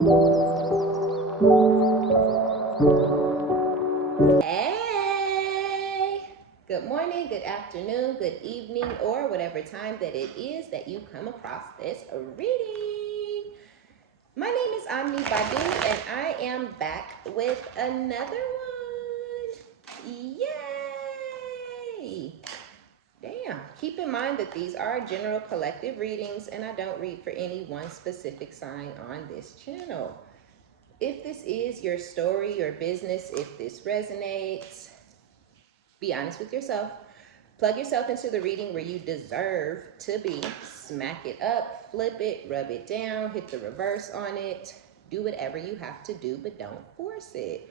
Hey, good morning, good afternoon, good evening, or whatever time that it is that you come across this reading. My name is OmniBadu, and I am back with another one. Yay! Damn. Keep in mind that these are general collective readings, and I don't read for any one specific sign on this channel. If this is your story, your business, if this resonates, be honest with yourself. Plug yourself into the reading where you deserve to be. Smack it up, flip it, rub it down, hit the reverse on it. Do whatever you have to do, but don't force it.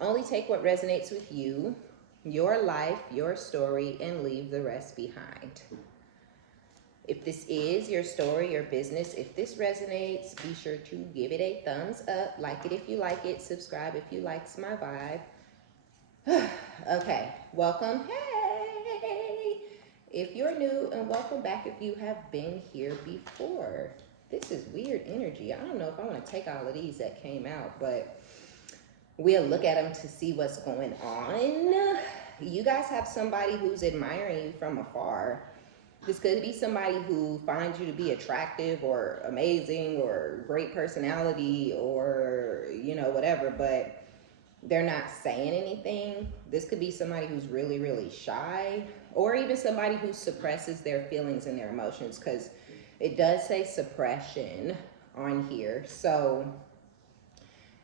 Only take what resonates with you, your life, your story, and leave the rest behind. If this is your story, your business, if this resonates, be sure to give it a thumbs up. Like it if you like it. Subscribe if you likes my vibe. Okay, welcome. Hey! If you're new, and welcome back if you have been here before. This is weird energy. I don't know if I want to take all of these that came out, but we'll look at them to see what's going on. You guys have somebody who's admiring you from afar. This could be somebody who finds you to be attractive or amazing or great personality or, whatever, but they're not saying anything. This could be somebody who's really, really shy, or even somebody who suppresses their feelings and their emotions, because it does say suppression on here. So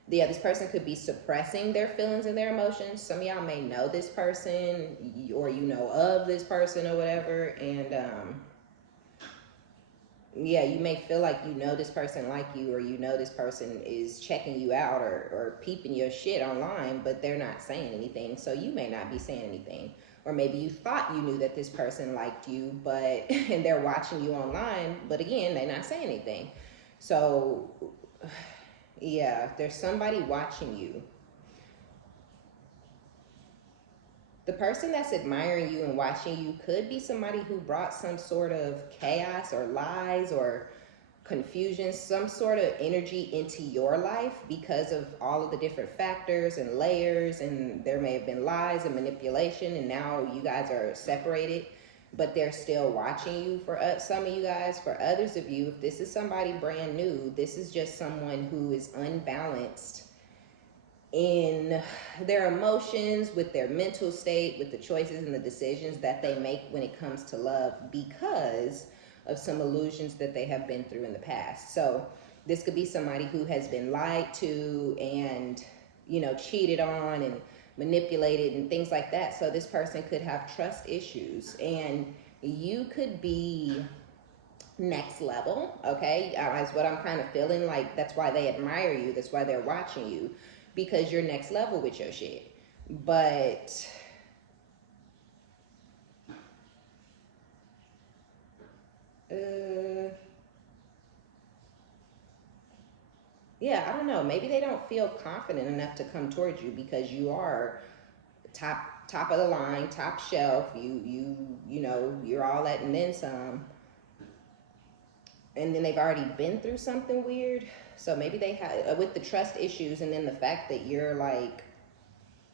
yeah, this person could be suppressing their feelings and their emotions. Some of y'all may know this person, or you know of this person or whatever, and yeah, you may feel like you know this person like you, or you know this person is checking you out or peeping your shit online, but they're not saying anything. So you may not be saying anything. Or maybe you thought you knew that this person liked you, but and they're watching you online, but again, they're not saying anything. So yeah, there's somebody watching you. The person that's admiring you and watching you could be somebody who brought some sort of chaos or lies or confusion, some sort of energy into your life because of all of the different factors and layers, and there may have been lies and manipulation, and now you guys are separated, but they're still watching you. For some of you guys, for others of you, if this is somebody brand new, this is just someone who is unbalanced in their emotions, with their mental state, with the choices and the decisions that they make when it comes to love, because of some illusions that they have been through in the past. So this could be somebody who has been lied to and, cheated on and manipulated and things like that. So this person could have trust issues, and you could be next level. Okay, is what I'm kind of feeling like. That's why they admire you. That's why they're watching you, because you're next level with your shit. But yeah, I don't know. Maybe they don't feel confident enough to come towards you because you are top of the line, top shelf. You're all that and then some. And then they've already been through something weird. So maybe they have, with the trust issues, and then the fact that you're like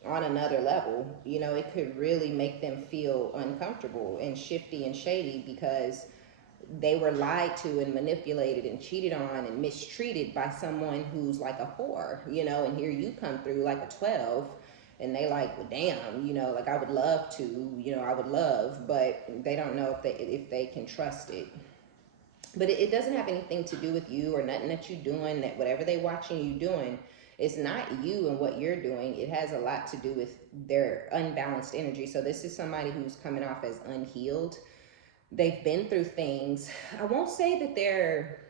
on another level, it could really make them feel uncomfortable and shifty and shady, because they were lied to and manipulated and cheated on and mistreated by someone who's like a 4, and here you come through like a 12, and they like, well, damn, like I would love to, I would love, but they don't know if they can trust it. But it doesn't have anything to do with you or nothing that you're doing, that whatever they watching you doing, it's not you and what you're doing. It has a lot to do with their unbalanced energy. So this is somebody who's coming off as unhealed. They've been through things. I won't say that they're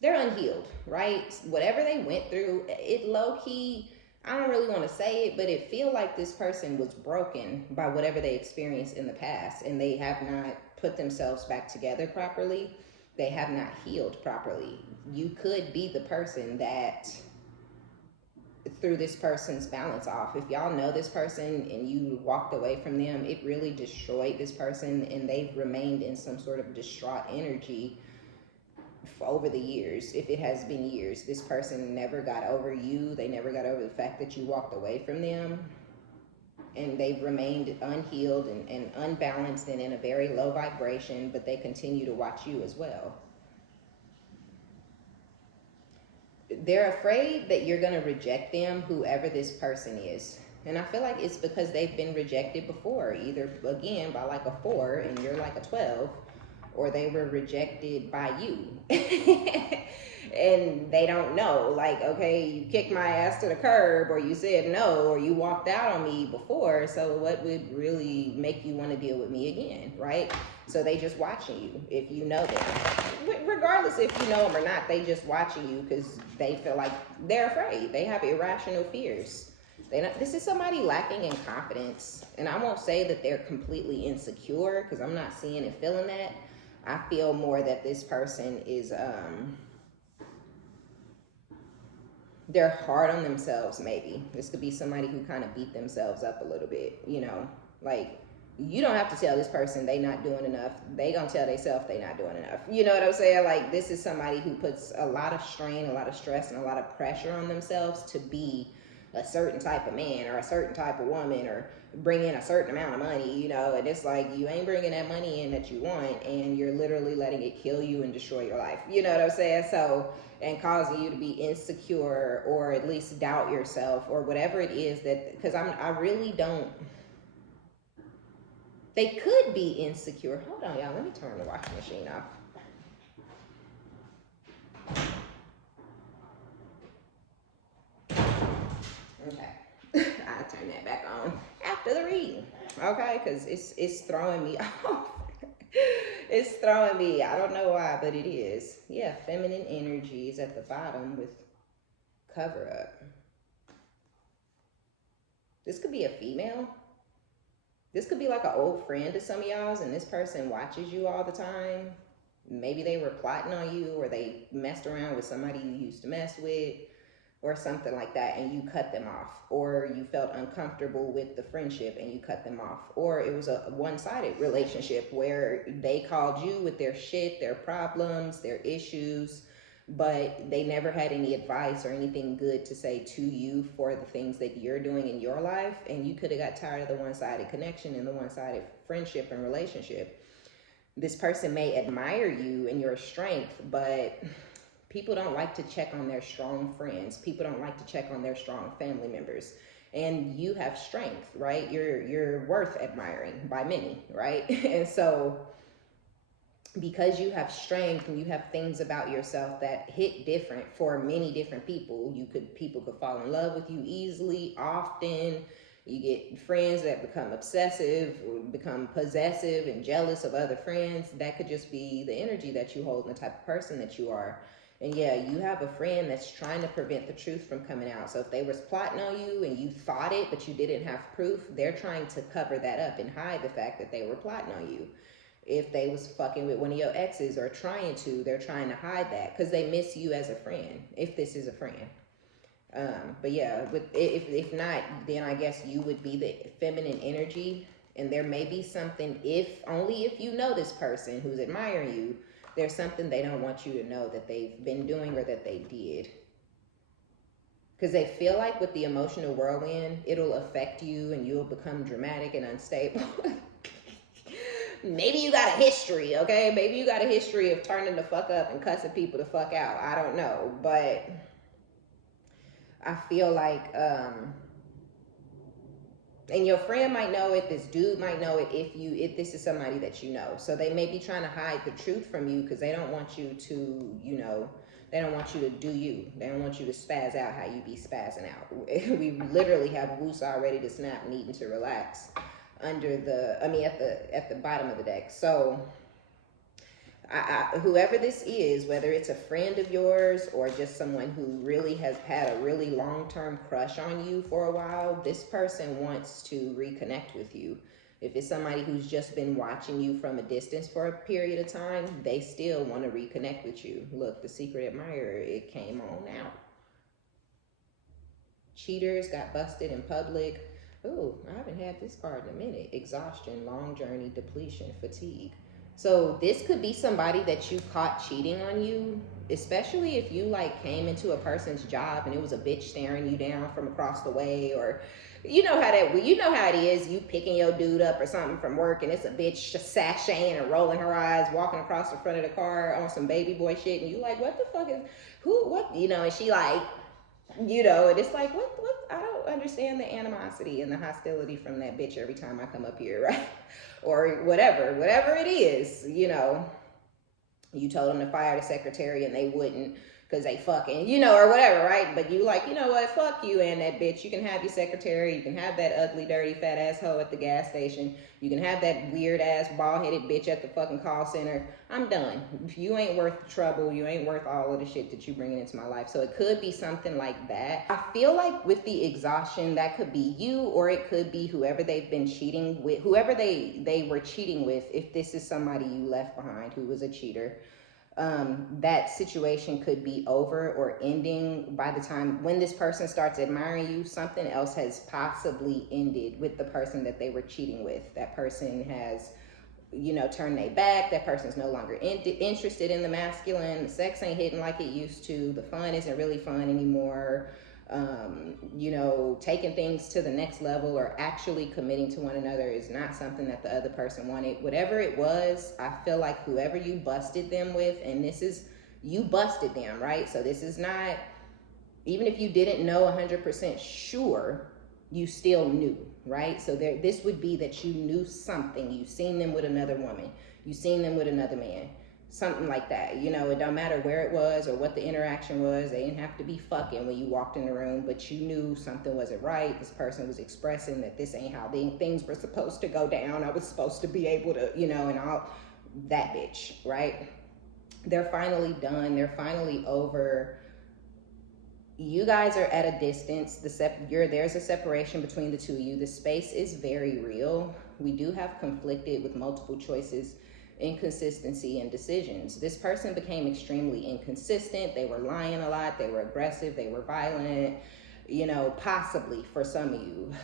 unhealed, right? Whatever they went through, it low-key, I don't really want to say it, but it feel like this person was broken by whatever they experienced in the past, and they have not put themselves back together properly. They have not healed properly. You could be the person that threw this person's balance off. If y'all know this person and you walked away from them, it really destroyed this person, and they've remained in some sort of distraught energy over the years, if it has been years, this person never got over you, they never got over the fact that you walked away from them, and they've remained unhealed and unbalanced and in a very low vibration, but they continue to watch you as well. They're afraid that you're going to reject them, whoever this person is. And I feel like it's because they've been rejected before, either again by like a 4 and you're like a 12, or they were rejected by you. And they don't know, like, okay, you kicked my ass to the curb, or you said no, or you walked out on me before, so what would really make you want to deal with me again, right? So they just watching you, if you know them. Regardless if you know them or not, they just watching you because they feel like they're afraid. They have irrational fears. This is somebody lacking in confidence. And I won't say that they're completely insecure, because I'm not seeing and feeling that. I feel more that this person is, they're hard on themselves, maybe. This could be somebody who kind of beat themselves up a little bit, you know? Like, you don't have to tell this person they not doing enough. They gonna tell themselves they not doing enough. You know what I'm saying? Like, this is somebody who puts a lot of strain, a lot of stress, and a lot of pressure on themselves to be a certain type of man or a certain type of woman, or bring in a certain amount of money, you know? And it's like, you ain't bringing that money in that you want, and you're literally letting it kill you and destroy your life. You know what I'm saying? So, and causing you to be insecure, or at least doubt yourself, or whatever it is that, because I really don't, they could be insecure. Hold on, y'all, let me turn the washing machine off. Okay. I'll turn that back on after the reading, okay? Because it's throwing me off. It's throwing me. I don't know why, but it is. Yeah, feminine energy is at the bottom with cover up. This could be a female. This could be like an old friend to some of y'all's, and this person watches you all the time. Maybe they were plotting on you, or they messed around with somebody you used to mess with, or something like that, and you cut them off. Or you felt uncomfortable with the friendship and you cut them off. Or it was a one-sided relationship where they called you with their shit, their problems, their issues, but they never had any advice or anything good to say to you for the things that you're doing in your life, and you could have got tired of the one-sided connection and the one-sided friendship and relationship. This person may admire you and your strength, but people don't like to check on their strong friends. People don't like to check on their strong family members. And you have strength, right? You're worth admiring by many, right? And so because you have strength and you have things about yourself that hit different for many different people, people could fall in love with you easily, often. You get friends that become obsessive or become possessive and jealous of other friends. That could just be the energy that you hold and the type of person that you are. And yeah, you have a friend that's trying to prevent the truth from coming out. So if they was plotting on you and you thought it, but you didn't have proof, they're trying to cover that up and hide the fact that they were plotting on you. If they was fucking with one of your exes or trying to, they're trying to hide that because they miss you as a friend, if this is a friend. But yeah, if not, then I guess you would be the feminine energy, and there may be something, only if you know this person who's admiring you, there's something they don't want you to know that they've been doing or that they did. Because they feel like with the emotional whirlwind, it'll affect you and you'll become dramatic and unstable. Maybe you got a history, okay? Maybe you got a history of turning the fuck up and cussing people the fuck out. I don't know, but I feel like, and your friend might know it, this dude might know it if this is somebody that you know. So they may be trying to hide the truth from you because they don't want you to, they don't want you to do you. They don't want you to spaz out how you be spazzing out. We literally have woosah ready to snap, needing to relax at the bottom of the deck. So whoever this is, whether it's a friend of yours or just someone who really has had a really long-term crush on you for a while, this person wants to reconnect with you. If it's somebody who's just been watching you from a distance for a period of time, they still want to reconnect with you. Look, the secret admirer, it came on out. Cheaters got busted in public. Ooh, I haven't had this card in a minute. Exhaustion, long journey, depletion, fatigue. So this could be somebody that you caught cheating on you, especially if you like came into a person's job and it was a bitch staring you down from across the way, or you know how it is, you picking your dude up or something from work and it's a bitch just sashaying and rolling her eyes walking across the front of the car on some baby boy shit, and you like, what the fuck is what, and she like, and it's like, what I don't understand the animosity and the hostility from that bitch every time I come up here, right? Or whatever it is, you told them to fire the secretary and they wouldn't because they fucking, or whatever, right? But you like, you know what, fuck you and that bitch. You can have your secretary, you can have that ugly, dirty, fat ass hoe at the gas station, you can have that weird ass, bald headed bitch at the fucking call center. I'm done. You ain't worth the trouble, you ain't worth all of the shit that you bringing into my life. So it could be something like that. I feel like with the exhaustion, that could be you, or it could be whoever they've been cheating with, whoever they were cheating with. If this is somebody you left behind who was a cheater, that situation could be over or ending by the time when this person starts admiring you. Something else has possibly ended with the person that they were cheating with. That person has, turned their back. That person's no longer interested in the masculine. The sex ain't hitting like it used to. The fun isn't really fun anymore. Taking things to the next level or actually committing to one another is not something that the other person wanted. Whatever it was, I feel like whoever you busted them with, and you busted them, right? So this is not, even if you didn't know 100% sure, you still knew, right? So this would be that you knew something. You seen them with another woman. You seen them with another man. Something like that. It don't matter where it was or what the interaction was. They didn't have to be fucking when you walked in the room, but you knew something wasn't right. This person was expressing that this ain't how things were supposed to go down. I was supposed to be able to, and all that bitch, right? They're finally done. They're finally over. You guys are at a distance. There's a separation between the two of you. The space is very real. We do have conflicted with multiple choices, inconsistency, and decisions. This person became extremely inconsistent. They were lying a lot. They were aggressive. They were violent, possibly for some of you.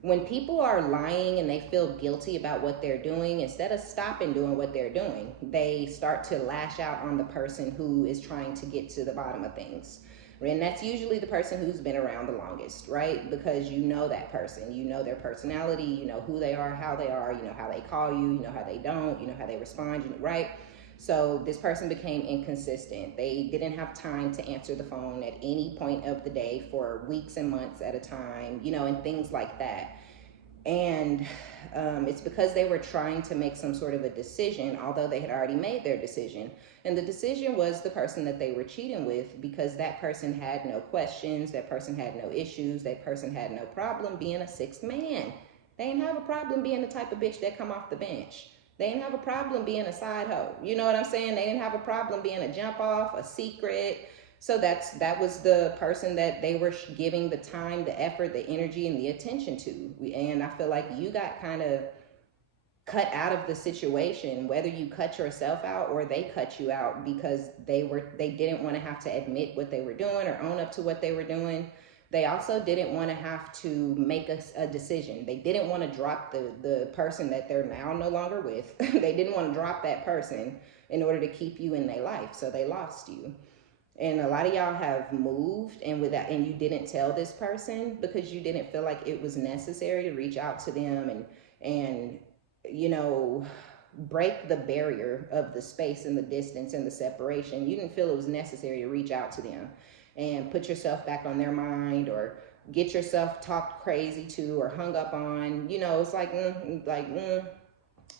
When people are lying and they feel guilty about what they're doing, instead of stopping doing what they're doing, they start to lash out on the person who is trying to get to the bottom of things. And that's usually the person who's been around the longest, right? Because you know that person, you know their personality, you know who they are, how they call you, you know how they don't, you know how they respond, right? So this person became inconsistent. They didn't have time to answer the phone at any point of the day for weeks and months at a time, and things like that. And it's because they were trying to make some sort of a decision, although they had already made their decision. And the decision was the person that they were cheating with, because that person had no questions, that person had no issues, that person had no problem being a sixth man. They didn't have a problem being the type of bitch that come off the bench. They didn't have a problem being a side hoe. You know what I'm saying? They didn't have a problem being a jump off, a secret. So that was the person that they were giving the time, the effort, the energy, and the attention to. And I feel like you got kind of cut out of the situation, whether you cut yourself out or they cut you out, because they didn't want to have to admit what they were doing or own up to what they were doing. They also didn't want to have to make a decision. They didn't want to drop the person that they're now no longer with. They didn't want to drop that person in order to keep you in their life. So they lost you. And a lot of y'all have moved, and you didn't tell this person because you didn't feel like it was necessary to reach out to them and break the barrier of the space and the distance and the separation. You didn't feel it was necessary to reach out to them and put yourself back on their mind, or get yourself talked crazy to or hung up on. It's like,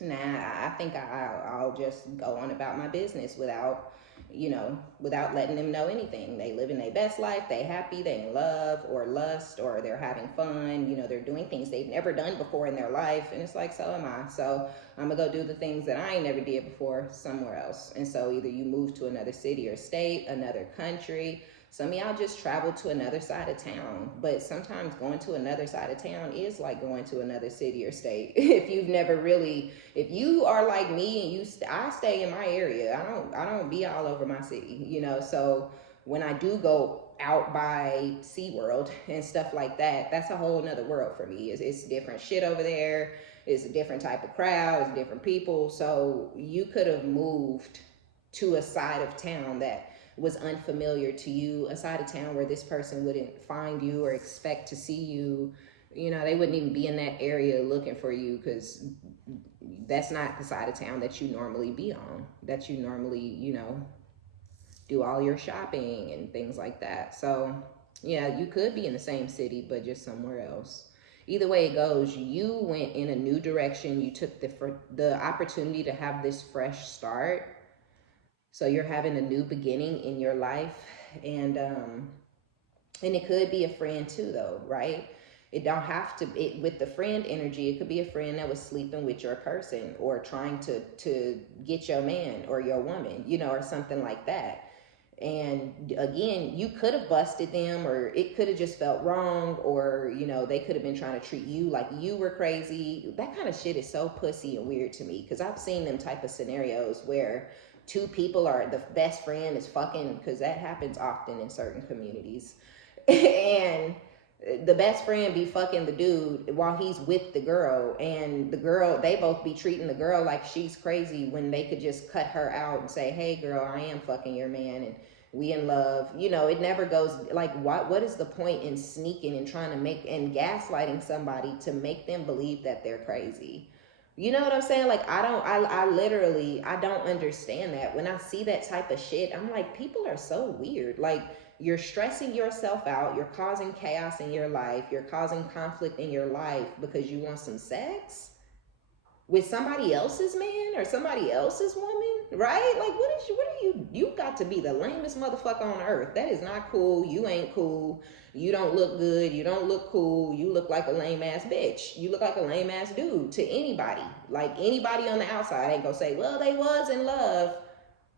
nah, I think I'll just go on about my business without letting them know anything. They living their best life, they happy, they in love or lust, or they're having fun, they're doing things they've never done before in their life. And it's like, so am I. So I'm gonna go do the things that I ain't never did before somewhere else. And so either you move to another city or state, another country. Some of y'all just travel to another side of town, but sometimes going to another side of town is like going to another city or state. If you are like me and I stay in my area. I don't be all over my city, so when I do go out by SeaWorld and stuff like that, that's a whole nother world for me. It's different shit over there. It's a different type of crowd, it's different people. So you could have moved to a side of town that was unfamiliar to you, a side of town where this person wouldn't find you or expect to see you. You know, they wouldn't even be in that area looking for you, because that's not the side of town that you normally be on, that you normally, you know, do all your shopping and things like that. So yeah, you could be in the same city, but just somewhere else. Either way it goes, you went in a new direction. You took the opportunity to have this fresh start. So you're having a new beginning in your life. And it could be a friend too, though, right? It don't have to, with the friend energy, it could be a friend that was sleeping with your person, or trying to get your man or your woman, you know, or something like that. And again, you could have busted them, or it could have just felt wrong, or, you know, they could have been trying to treat you like you were crazy. That kind of shit is so pussy and weird to me, because I've seen them type of scenarios where two people are, the best friend is fucking, because that happens often in certain communities. And the best friend be fucking the dude while he's with the girl, and the girl, they both be treating the girl like she's crazy, when they could just cut her out and say, hey girl, I am fucking your man and we in love. You know, it never goes like, what is the point in sneaking and trying to make and gaslighting somebody to make them believe that they're crazy? You know what I'm saying? Like, I literally, I don't understand that. When I see that type of shit, I'm like, people are so weird. Like, you're stressing yourself out. You're causing chaos in your life. You're causing conflict in your life because you want some sex with somebody else's man or somebody else's woman, right? Like, what are you got to be the lamest motherfucker on earth. That is not cool. You ain't cool. You don't look good. You don't look cool. You look like a lame ass bitch. You look like a lame ass dude to anybody. Like, anybody on the outside ain't gonna say, well, they was in love.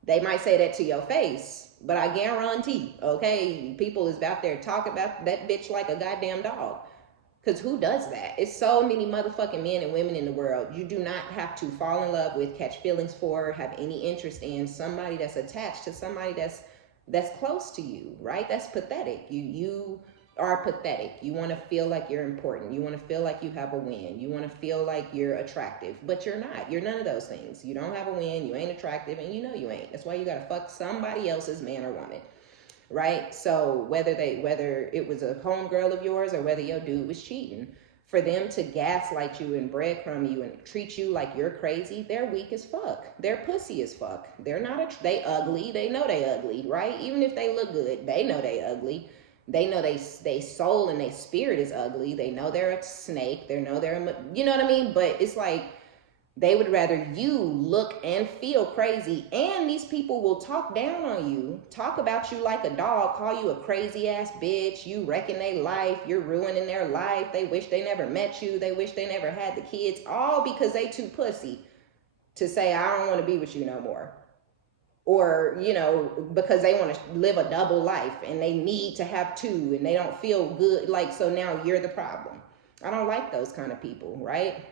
They might say that to your face, but I guarantee, okay, people is out there talking about that bitch like a goddamn dog. Because who does that? It's so many motherfucking men and women in the world. You do not have to fall in love with, catch feelings for, have any interest in somebody that's attached to somebody that's close to you, right? That's pathetic. You are pathetic. You want to feel like you're important. You want to feel like you have a win. You want to feel like you're attractive, but you're not. You're none of those things. You don't have a win. You ain't attractive, and you know you ain't. That's why you got to fuck somebody else's man or woman. Right? So whether it was a homegirl of yours or whether your dude was cheating, for them to gaslight you and breadcrumb you and treat you like you're crazy, they're weak as fuck. They're pussy as fuck. They're not they ugly. They know they ugly, right? Even if they look good, they know they ugly. They know they soul and they spirit is ugly. They know they're a snake. They know they're, you know what I mean? But it's like, they would rather you look and feel crazy, and these people will talk down on you, talk about you like a dog, call you a crazy ass bitch, you wrecking their life, you're ruining their life, they wish they never met you, they wish they never had the kids, all because they too pussy to say, I don't want to be with you no more. Or, you know, because they want to live a double life and they need to have two and they don't feel good. Like, so now you're the problem. I don't like those kind of people, right?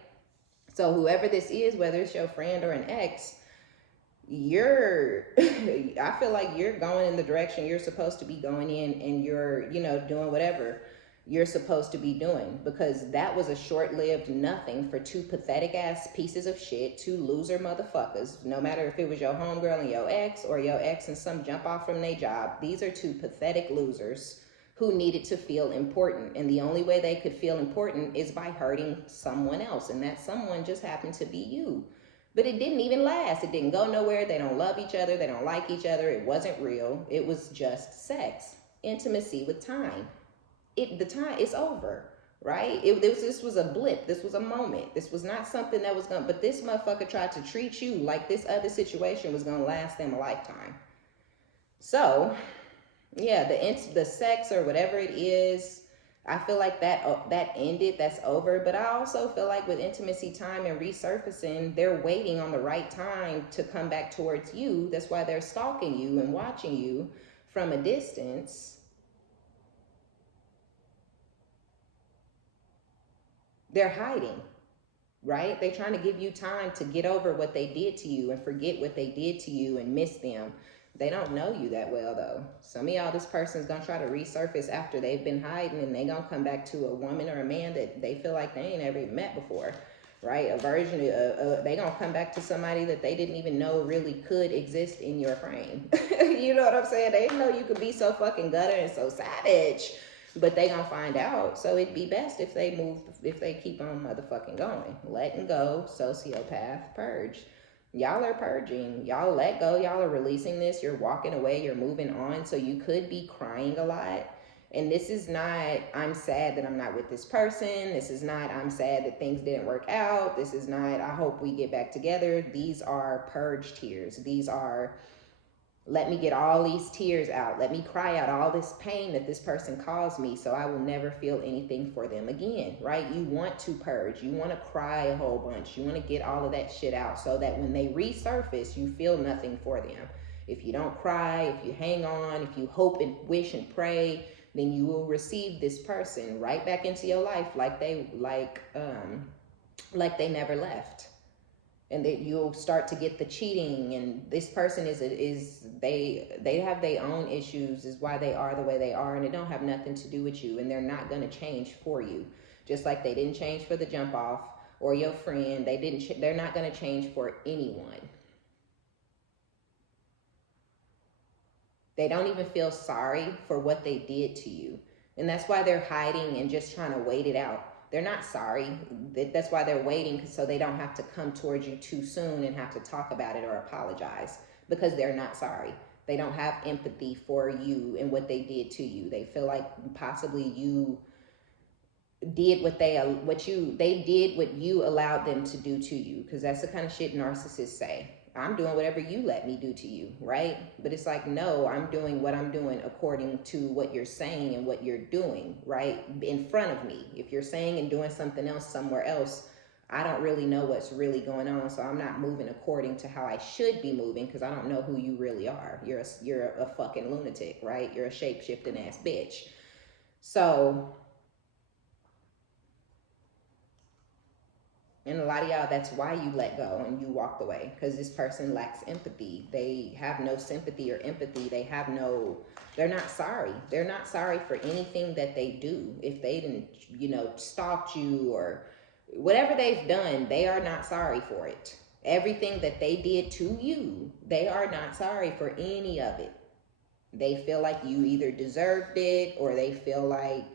So whoever this is, whether it's your friend or an ex, I feel like you're going in the direction you're supposed to be going in, and you're, you know, doing whatever you're supposed to be doing, because that was a short-lived nothing for two pathetic ass pieces of shit, two loser motherfuckers. No matter if it was your homegirl and your ex, or your ex and some jump off from their job, these are two pathetic losers who needed to feel important. And the only way they could feel important is by hurting someone else. And that someone just happened to be you. But it didn't even last. It didn't go nowhere. They don't love each other. They don't like each other. It wasn't real. It was just sex. Intimacy with time. The time is over, right? This was a blip. This was a moment. This was not something that was going to, but this motherfucker tried to treat you like this other situation was going to last them a lifetime. So, yeah, the sex or whatever it is, I feel like that ended, that's over. But I also feel like with intimacy time and resurfacing, they're waiting on the right time to come back towards you. That's why they're stalking you and watching you from a distance. They're hiding, right? They're trying to give you time to get over what they did to you and forget what they did to you and miss them. They don't know you that well, though. Some of y'all, this person's gonna try to resurface after they've been hiding, and they gonna come back to a woman or a man that they feel like they ain't ever even met before. right? A version of, they gonna come back to somebody that they didn't even know really could exist in your frame. You know what I'm saying? They didn't know you could be so fucking gutter and so savage, but they gonna find out. So it'd be best if they keep on motherfucking going. Letting go, sociopath, purge. Y'all are purging. Y'all let go. Y'all are releasing this. You're walking away. You're moving on. So you could be crying a lot. And this is not, I'm sad that I'm not with this person. This is not, I'm sad that things didn't work out. This is not, I hope we get back together. These are purge tears. These are, let me get all these tears out. Let me cry out all this pain that this person caused me so I will never feel anything for them again, right? You want to purge. You want to cry a whole bunch. You want to get all of that shit out so that when they resurface, you feel nothing for them. If you don't cry, if you hang on, if you hope and wish and pray, then you will receive this person right back into your life like they never left. And that you'll start to get the cheating, and this person they have their own issues, is why they are the way they are, and it don't have nothing to do with you, and they're not going to change for you. Just like they didn't change for the jump off or your friend, they're not going to change for anyone. They don't even feel sorry for what they did to you. And that's why they're hiding and just trying to wait it out. They're not sorry. That's why they're waiting, so they don't have to come towards you too soon and have to talk about it or apologize, because they're not sorry. They don't have empathy for you and what they did to you. They feel like possibly you did what you allowed them to do to you, because that's the kind of shit narcissists say. I'm doing whatever you let me do to you, right? But it's like, no, I'm doing what I'm doing according to what you're saying and what you're doing, right? In front of me. If you're saying and doing something else somewhere else, I don't really know what's really going on, so I'm not moving according to how I should be moving, because I don't know who you really are. You're a fucking lunatic, right? You're a shape-shifting ass bitch. So, and a lot of y'all, that's why you let go and you walked away, because this person lacks empathy. They have no sympathy or empathy. They're not sorry. They're not sorry for anything that they do. If they didn't, stalk you or whatever they've done, they are not sorry for it. Everything that they did to you, they are not sorry for any of it. They feel like you either deserved it, or they feel like,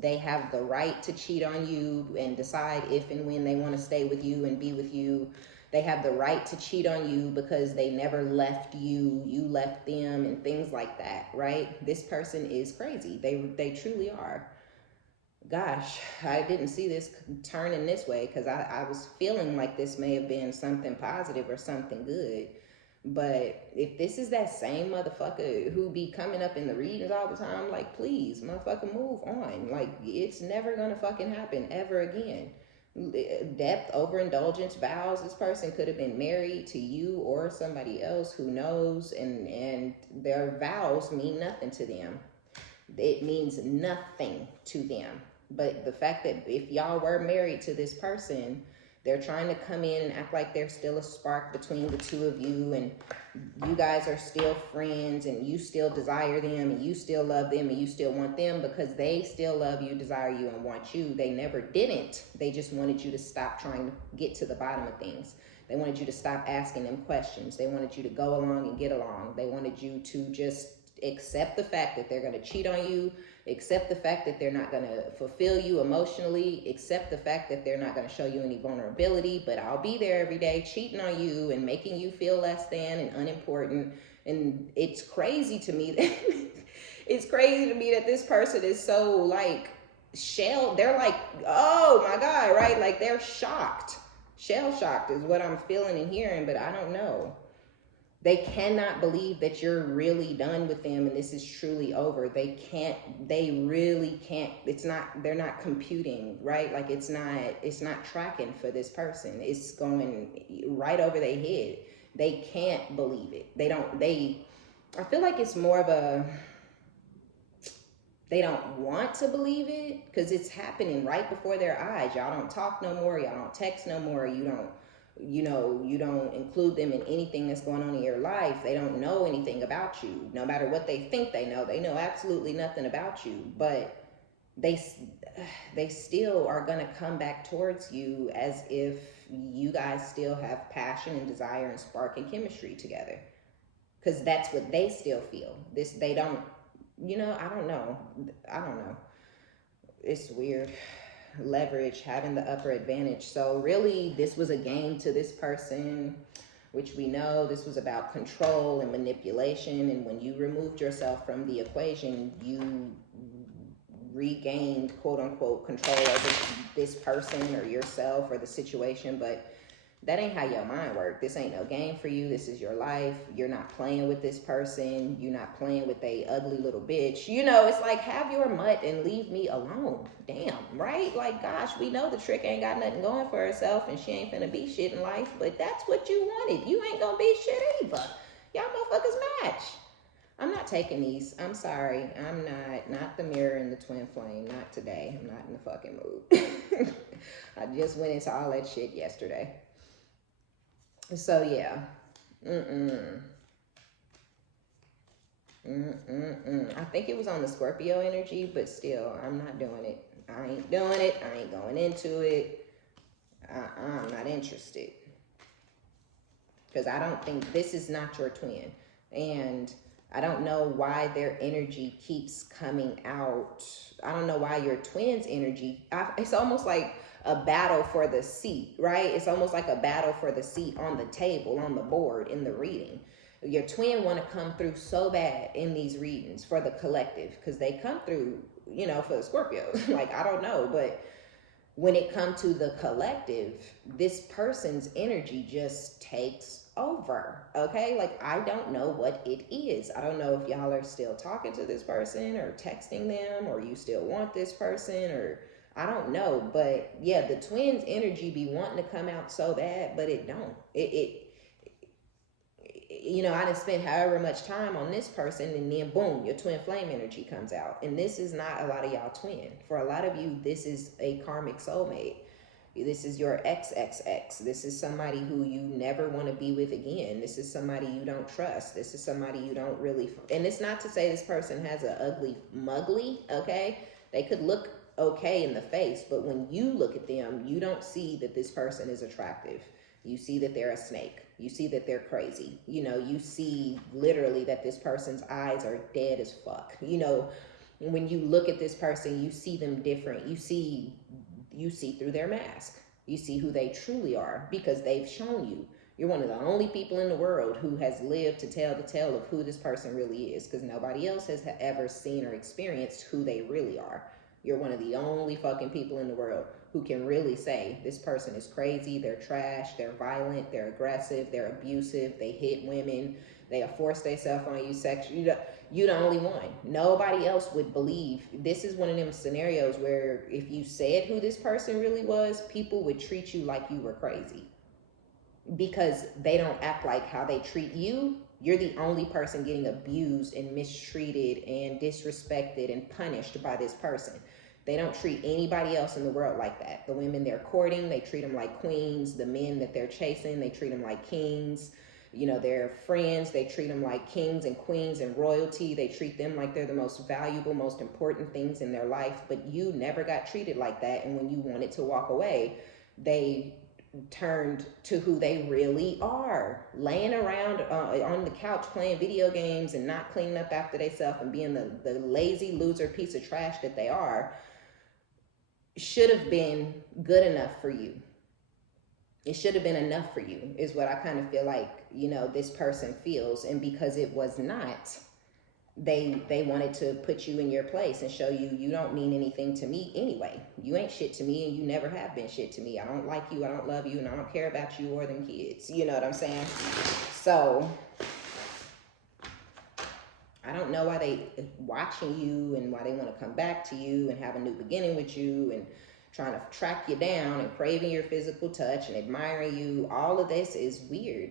they have the right to cheat on you and decide if and when they want to stay with you and be with you. They have the right to cheat on you because they never left you, you left them, and things like that, right? This person is crazy. They truly are. Gosh, I didn't see this turning this way, because I was feeling like this may have been something positive or something good. But if this is that same motherfucker who be coming up in the readings all the time, like, please, motherfucker, move on. Like, it's never gonna fucking happen ever again. Depth, overindulgence, vows. This person could have been married to you or somebody else, who knows, and their vows mean nothing to them. It means nothing to them. But the fact that if y'all were married to this person, they're trying to come in and act like there's still a spark between the two of you, and you guys are still friends, and you still desire them, and you still love them, and you still want them, because they still love you, desire you, and want you. They never didn't. They just wanted you to stop trying to get to the bottom of things. They wanted you to stop asking them questions. They wanted you to go along and get along. They wanted you to just accept the fact that they're going to cheat on you, accept the fact that they're not going to fulfill you emotionally, accept the fact that they're not going to show you any vulnerability, but I'll be there every day cheating on you and making you feel less than and unimportant. And it's crazy to me that this person is so like they're like, oh my God, right? Like they're shocked. Shell shocked is what I'm feeling and hearing, but I don't know. They cannot believe that you're really done with them and this is truly over. They really can't. They're not computing, right? Like it's not tracking for this person. It's going right over their head. They can't believe it. I feel like it's more of they don't want to believe it because it's happening right before their eyes. Y'all don't talk no more. Y'all don't text no more. You don't include them in anything that's going on in your life. They don't know anything about you. No matter what they think they know absolutely nothing about you. But they still are going to come back towards you as if you guys still have passion and desire and spark and chemistry together, because that's what they still feel. They don't, I don't know. It's weird. Leverage, having the upper advantage. So really, this was a game to this person, which we know this was about control and manipulation. And when you removed yourself from the equation, you regained, quote unquote, control over this person or yourself or the situation. But that ain't how your mind works. This ain't no game for you. This is your life. You're not playing with this person. You're not playing with a ugly little bitch. It's like, have your mutt and leave me alone. Damn, right? Like, gosh, we know the trick ain't got nothing going for herself and she ain't finna be shit in life, but that's what you wanted. You ain't gonna be shit either. Y'all motherfuckers match. I'm not taking these. I'm sorry. I'm not the mirror and the twin flame. Not today. I'm not in the fucking mood. I just went into all that shit yesterday. So yeah, I think it was on the Scorpio energy, but still, I'm not doing it. I ain't doing it. I ain't going into it. I'm not interested, because I don't think this is not your twin, and I don't know why their energy keeps coming out. I don't know why your twin's energy. It's almost like a battle for the seat, right? It's almost like a battle for the seat on the table, on the board, in the reading. Your twin want to come through so bad in these readings for the collective, because they come through, for the Scorpios. Like, I don't know, but when it comes to the collective, this person's energy just takes over, okay? Like, I don't know what it is. I don't know if y'all are still talking to this person or texting them, or you still want this person, or I don't know. But yeah, the twins energy be wanting to come out so bad, but it don't. I done spent however much time on this person, and then boom, your twin flame energy comes out. And this is not a lot of y'all twin. For a lot of you, this is a karmic soulmate. This is your XXX. This is somebody who you never want to be with again. This is somebody you don't trust. This is somebody you don't really, and it's not to say this person has an ugly muggly, okay? They could look okay in the face, but when you look at them, you don't see that this person is attractive. You see that they're a snake. You see that they're crazy. You see literally that this person's eyes are dead as fuck. When you look at this person, you see them different. You see through their mask. You see who they truly are, because they've shown you. You're one of the only people in the world who has lived to tell the tale of who this person really is, because nobody else has ever seen or experienced who they really are. You're one of the only fucking people in the world who can really say this person is crazy, they're trash, they're violent, they're aggressive, they're abusive, they hit women, they have forced themselves on you sexually. You're the only one. Nobody else would believe. This is one of them scenarios where if you said who this person really was, people would treat you like you were crazy, because they don't act like how they treat you. You're the only person getting abused and mistreated and disrespected and punished by this person. They don't treat anybody else in the world like that. The women they're courting, they treat them like queens. The men that they're chasing, they treat them like kings. Their friends, they treat them like kings and queens and royalty. They treat them like they're the most valuable, most important things in their life. But you never got treated like that. And when you wanted to walk away, they turned to who they really are, laying around on the couch playing video games and not cleaning up after themselves and being the lazy loser piece of trash that they are. Should have been good enough for you. It should have been enough for you, is what I kind of feel like, this person feels. And because it was not, they wanted to put you in your place and show you don't mean anything to me anyway. You ain't shit to me, and you never have been shit to me. I don't like you, I don't love you, and I don't care about you or them kids. You know what I'm saying? So I don't know why they watching you and why they want to come back to you and have a new beginning with you and trying to track you down and craving your physical touch and admiring you. All of this is weird.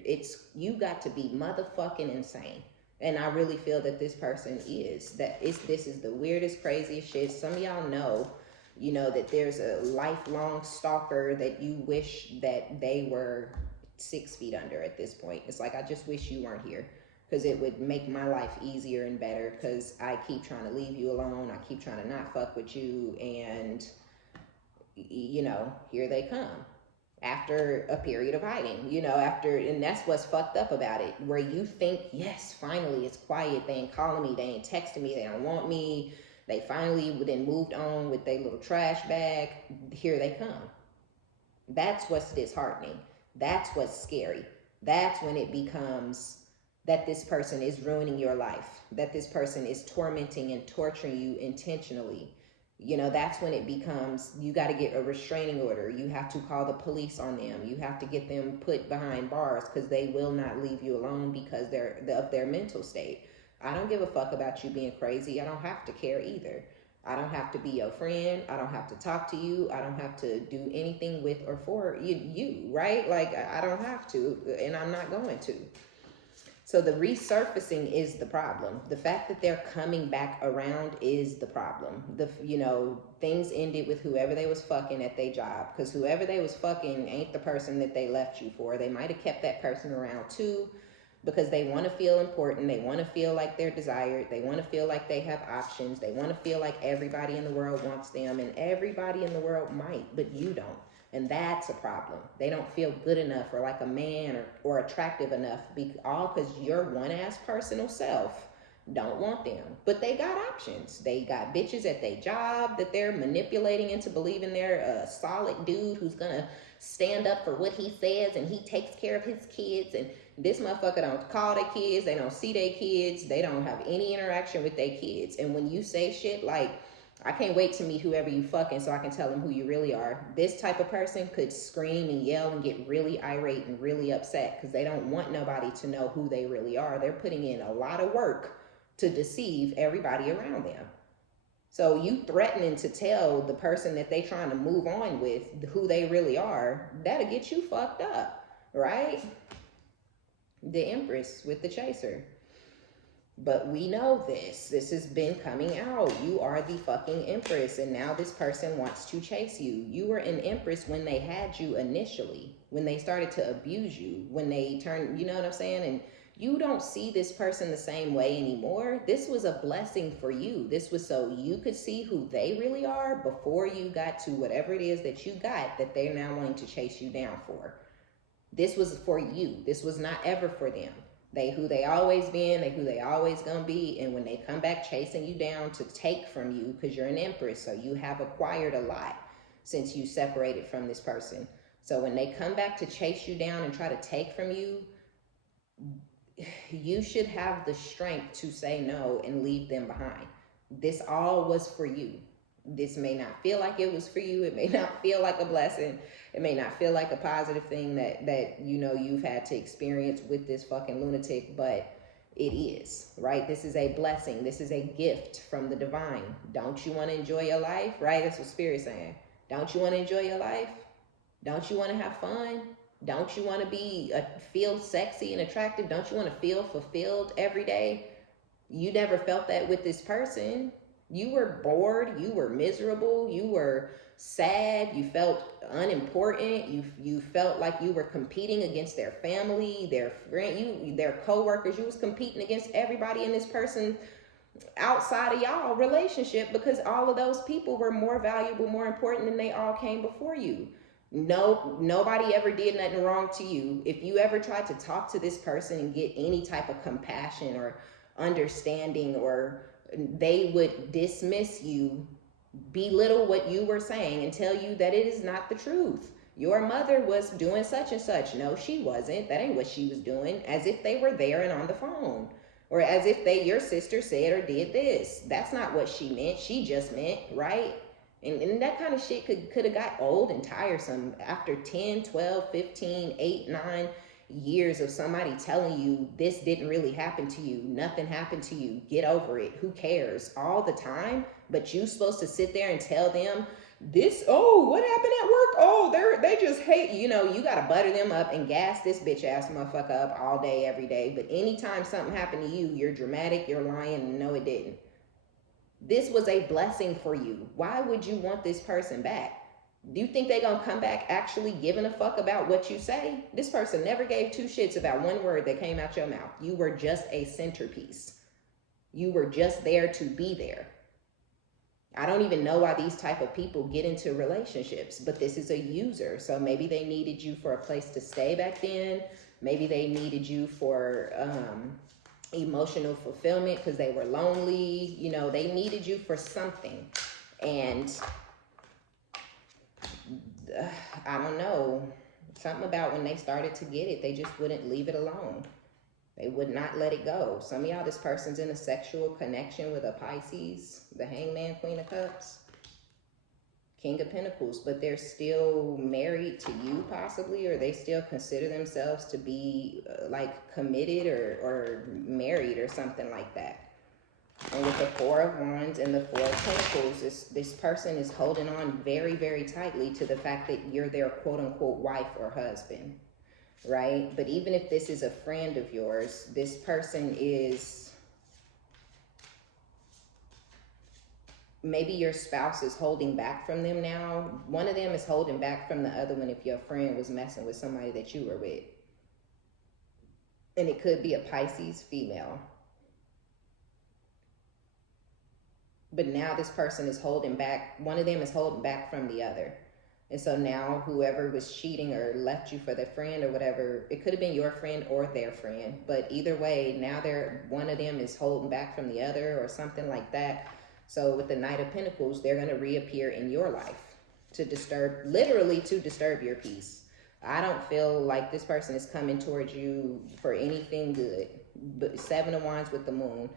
You got to be motherfucking insane. And I really feel that this person is. This is the weirdest, craziest shit. Some of y'all know, that there's a lifelong stalker that you wish that they were 6 feet under at this point. It's like, I just wish you weren't here. because it would make my life easier and better, because I keep trying to leave you alone. I keep trying to not fuck with you. And, you know, here they come after a period of hiding, you know, and that's what's fucked up about it, where you think, yes, finally it's quiet. They ain't calling me. They ain't texting me. They don't want me. They finally then moved on with their little trash bag. Here they come. That's what's disheartening. That's what's scary. That's when it becomes that this person is ruining your life, that this person is tormenting and torturing you intentionally. You know, that's when it becomes, you got to get a restraining order. You have to call the police on them. You have to get them put behind bars, because they will not leave you alone because of their mental state. I don't give a fuck about you being crazy. I don't have to care either. I don't have to be your friend. I don't have to talk to you. I don't have to do anything with or for you, right? Like, I don't have to, and I'm not going to. So the resurfacing is the problem. The fact that they're coming back around is the problem. You know, things ended with whoever they was fucking at their job, because whoever they was fucking ain't the person that they left you for. They might have kept that person around too, because they want to feel important. They want to feel like they're desired. They want to feel like they have options. They want to feel like everybody in the world wants them, and everybody in the world might, but you don't. And that's a problem. They don't feel good enough or like a man or attractive enough, all because your one-ass personal self don't want them. But they got options. They got bitches at their job that they're manipulating into believing they're a solid dude who's gonna stand up for what he says, and he takes care of his kids. And this motherfucker don't call their kids. They don't see their kids. They don't have any interaction with their kids. And when you say shit like, I can't wait to meet whoever you fucking so I can tell them who you really are, this type of person could scream and yell and get really irate and really upset, because they don't want nobody to know who they really are. They're putting in a lot of work to deceive everybody around them. So you threatening to tell the person that they trying to move on with who they really are, that'll get you fucked up, right? The Empress with the Chaser. But we know this has been coming out. You are the fucking Empress, and now this person wants to chase you. You were an Empress when they had you initially, when they started to abuse you, when they turned, you know what I'm saying? And you don't see this person the same way anymore. This was a blessing for you. This was so you could see who they really are before you got to whatever it is that you got that they're now wanting to chase you down for. This was for you. This was not ever for them. They who they always been, they who they always gonna be. And when they come back chasing you down to take from you, because you're an Empress, so you have acquired a lot since you separated from this person. So when they come back to chase you down and try to take from you, you should have the strength to say no and leave them behind. This all was for you. This may not feel like it was for you. It may not feel like a blessing. It may not feel like a positive thing that you know you've had to experience with this fucking lunatic, but it is, right? This is a blessing. This is a gift from the divine. Don't you want to enjoy your life, right? That's what Spirit's saying. Don't you want to enjoy your life? Don't you want to have fun? Don't you want to feel sexy and attractive? Don't you want to feel fulfilled every day? You never felt that with this person. You were bored, you were miserable, you were sad, you felt unimportant, you felt like you were competing against their family, their friend, their co-workers. You was competing against everybody in this person outside of y'all relationship, because all of those people were more valuable, more important than they all came before you. No, nobody ever did nothing wrong to you. If you ever tried to talk to this person and get any type of compassion or understanding, or they would dismiss you, belittle what you were saying, and tell you that it is not the truth. Your mother was doing such and such. No, she wasn't. That ain't what she was doing. As if they were there and on the phone. Or as if your sister said or did this. That's not what she meant. She just meant, right? And that kind of shit could have got old and tiresome after 10, 12, 15, 8, 9 years of somebody telling you this didn't really happen to you, nothing happened to you, get over it, who cares, all the time. But you supposed to sit there and tell them this, oh, what happened at work? Oh, they just hate you. You know, you gotta butter them up and gas this bitch ass motherfucker up all day, every day. But anytime something happened to you, you're dramatic, you're lying, and no, it didn't. This was a blessing for you. Why would you want this person back? Do you think they're gonna come back actually giving a fuck about what you say? This person never gave two shits about one word that came out your mouth. You were just a centerpiece. You were just there to be there. I don't even know why these type of people get into relationships, but this is a user. So maybe they needed you for a place to stay back then. Maybe they needed you for emotional fulfillment because they were lonely. You know, they needed you for something. And I don't know, something about when they started to get it, they just wouldn't leave it alone. They would not let it go. Some of y'all, this person's in a sexual connection with a Pisces, the Hangman, Queen of Cups, King of Pentacles, but they're still married to you possibly, or they still consider themselves to be like committed or married or something like that. And with the Four of Wands and the Four of Pentacles, this person is holding on very, very tightly to the fact that you're their quote-unquote wife or husband, right? But even if this is a friend of yours, this person is, maybe your spouse is holding back from them now. One of them is holding back from the other one if your friend was messing with somebody that you were with. And it could be a Pisces female. But now this person is holding back, one of them is holding back from the other. And so now whoever was cheating or left you for their friend or whatever, it could have been your friend or their friend. But either way, now one of them is holding back from the other or something like that. So with the Knight of Pentacles, they're going to reappear in your life to disturb, literally to disturb your peace. I don't feel like this person is coming towards you for anything good. But Seven of Wands with the Moon.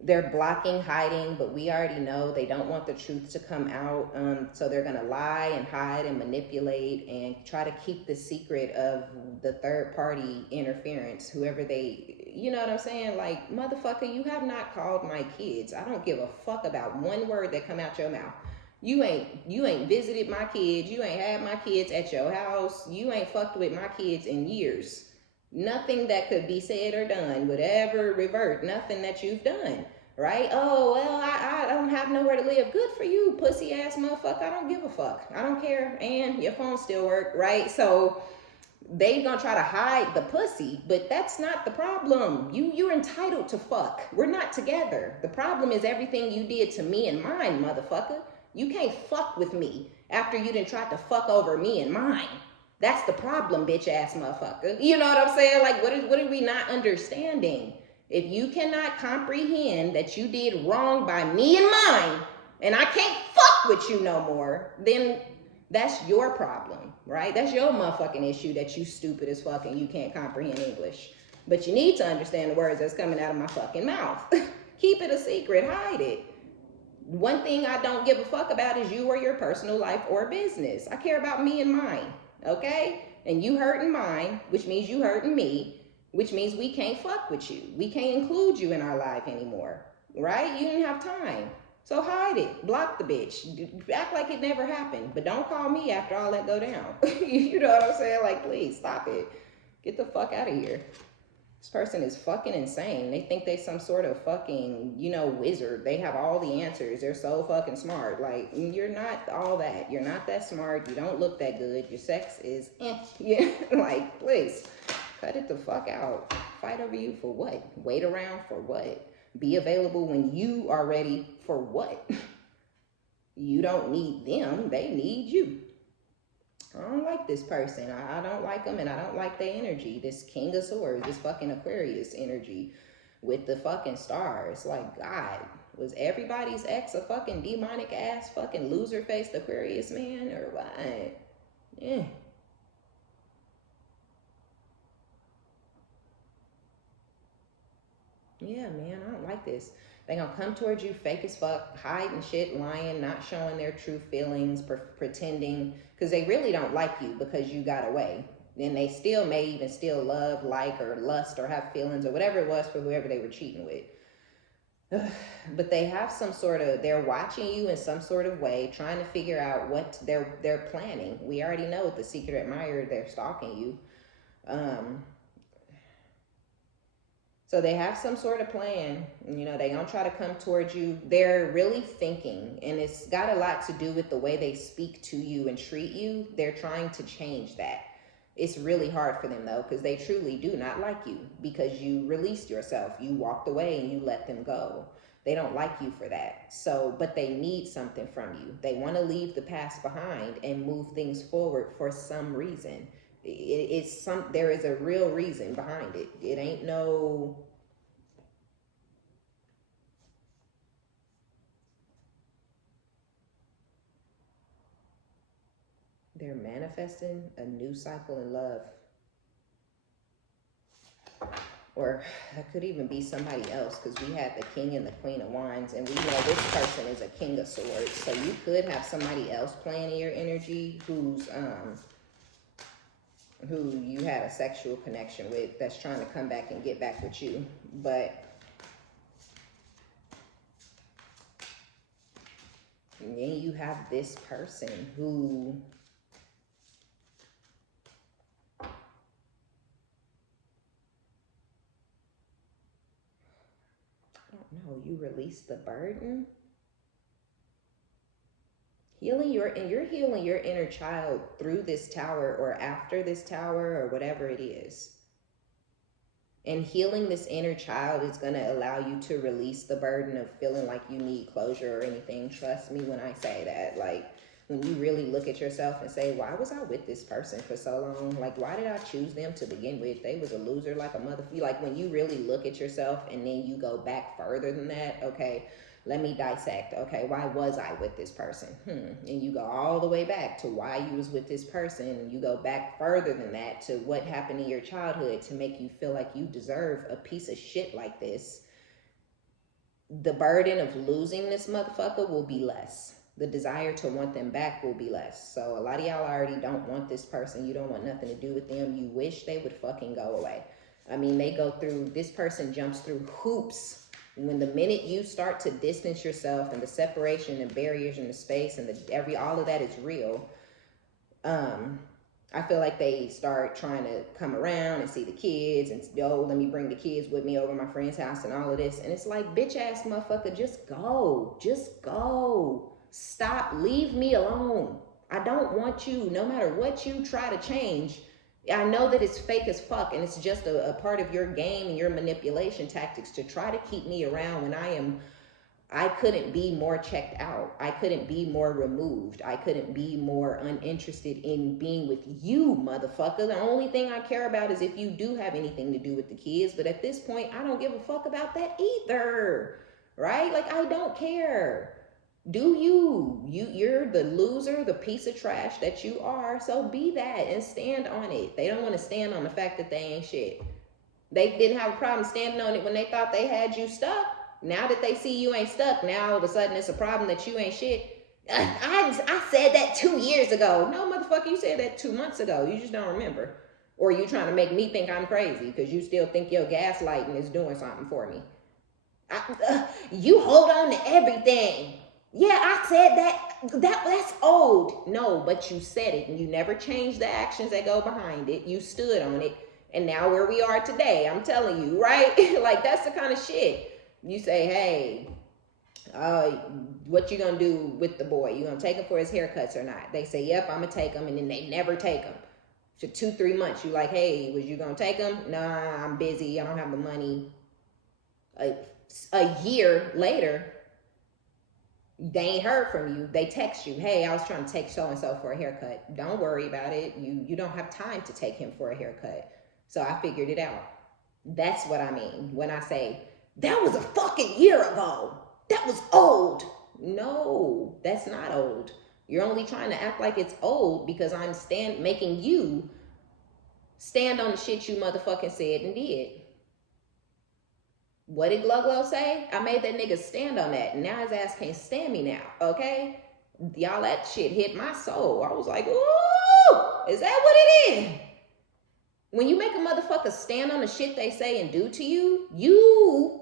They're blocking, hiding, but we already know they don't want the truth to come out. So they're going to lie and hide and manipulate and try to keep the secret of the third party interference, whoever they, you know what I'm saying? Like, motherfucker, you have not called my kids. I don't give a fuck about one word that come out your mouth. You ain't visited my kids. You ain't had my kids at your house. You ain't fucked with my kids in years. Nothing that could be said or done would ever revert. Nothing that you've done, right? Oh, well, I don't have nowhere to live. Good for you, pussy ass motherfucker. I don't give a fuck. I don't care. And your phone still work, right? So they gonna try to hide the pussy, but that's not the problem. You're entitled to fuck. We're not together. The problem is everything you did to me and mine, motherfucker. You can't fuck with me after you done tried to fuck over me and mine. That's the problem, bitch ass motherfucker. You know what I'm saying? Like, what are we not understanding? If you cannot comprehend that you did wrong by me and mine, and I can't fuck with you no more, then that's your problem, right? That's your motherfucking issue that you stupid as fuck and you can't comprehend English. But you need to understand the words that's coming out of my fucking mouth. Keep it a secret, hide it. One thing I don't give a fuck about is you or your personal life or business. I care about me and mine. Okay? And you hurting mine, which means you hurting me, which means we can't fuck with you. We can't include you in our life anymore, right? You didn't have time. So hide it. Block the bitch. Act like it never happened. But don't call me after all that go down. You know what I'm saying? Like, please, stop it. Get the fuck out of here. This person is fucking insane. They think they some sort of fucking, wizard. They have all the answers. They're so fucking smart. Like, you're not all that. You're not that smart. You don't look that good. Your sex is Yeah, like, please, cut it the fuck out. Fight over you for what? Wait around for what? Be available when you are ready for what? You don't need them. They need you. I don't like this person. I don't like them, and I don't like their energy. This King of Swords, this fucking Aquarius energy with the fucking stars. Like, God, was everybody's ex a fucking demonic ass fucking loser faced Aquarius man or what? Yeah. Yeah, man, I don't like this. They gonna come towards you fake as fuck, hiding shit, lying, not showing their true feelings, pretending, because they really don't like you because you got away. And they still may even still love, like, or lust, or have feelings, or whatever it was for whoever they were cheating with. But they have some sort of, they're watching you in some sort of way, trying to figure out what they're planning. We already know with the secret admirer, they're stalking you. So they have some sort of plan. You know, they don't try to come towards you. They're really thinking, and it's got a lot to do with the way they speak to you and treat you. They're trying to change that. It's really hard for them though, because they truly do not like you, because you released yourself. You walked away and you let them go. They don't like you for that. So, but they need something from you. They want to leave the past behind and move things forward for some reason. There is a real reason behind it. It ain't no, they're manifesting a new cycle in love. Or that could even be somebody else, because we had the King and the Queen of Wands, and we know this person is a King of Swords. So you could have somebody else playing in your energy who you had a sexual connection with, that's trying to come back and get back with you. But and then you have this person who, I don't know, you release the burden. You're healing your inner child through this tower, or after this tower, or whatever it is. And healing this inner child is going to allow you to release the burden of feeling like you need closure or anything. Trust me when I say that. Like, when you really look at yourself and say, why was I with this person for so long? Like, why did I choose them to begin with? They was a loser like a motherfucker. Like, when you really look at yourself and then you go back further than that, okay, let me dissect. Okay, why was I with this person? And you go all the way back to why you was with this person. And you go back further than that to what happened in your childhood to make you feel like you deserve a piece of shit like this. The burden of losing this motherfucker will be less. The desire to want them back will be less. So a lot of y'all already don't want this person. You don't want nothing to do with them. You wish they would fucking go away. I mean, this person jumps through hoops. When the minute you start to distance yourself, and the separation and barriers in the space and all of that is real, I feel like they start trying to come around and see the kids and, let me bring the kids with me over my friend's house and all of this. And it's like, bitch ass motherfucker, just go. Stop, leave me alone. I don't want you. No matter what you try to change, I know that it's fake as fuck, and it's just a part of your game and your manipulation tactics to try to keep me around when I couldn't be more checked out. I couldn't be more removed. I couldn't be more uninterested in being with you, motherfucker. The only thing I care about is if you do have anything to do with the kids, but at this point, I don't give a fuck about that either, right? Like, I don't care. Do you're the loser, the piece of trash that you are, so be that and stand on it. They don't want to stand on the fact that they ain't shit. They didn't have a problem standing on it when they thought they had you stuck. Now that they see you ain't stuck, now all of a sudden it's a problem that you ain't shit. I said that 2 years ago. No, motherfucker, you said that 2 months ago. You just don't remember. Or you trying to make me think I'm crazy because you still think your gaslighting is doing something for me. You hold on to everything. Yeah, I said that's old. No, but you said it and you never changed the actions that go behind it. You stood on it. And now where we are today, I'm telling you, right? Like, that's the kind of shit. You say, hey, what you gonna do with the boy? You gonna take him for his haircuts or not? They say, yep, I'm gonna take him. And then they never take him. For 2-3 months, you like, hey, was you gonna take him? Nah, I'm busy. I don't have the money. A year later, they ain't heard from you. They text you, hey, I was trying to take so-and-so for a haircut. Don't worry about it. You don't have time to take him for a haircut. So I figured it out. That's what I mean when I say, that was a fucking year ago. That was old. No, that's not old. You're only trying to act like it's old because I'm making you stand on the shit you motherfucking said and did. What did Gluglo say? I made that nigga stand on that. And now his ass can't stand me now, okay? Y'all, that shit hit my soul. I was like, ooh, is that what it is? When you make a motherfucker stand on the shit they say and do to you, you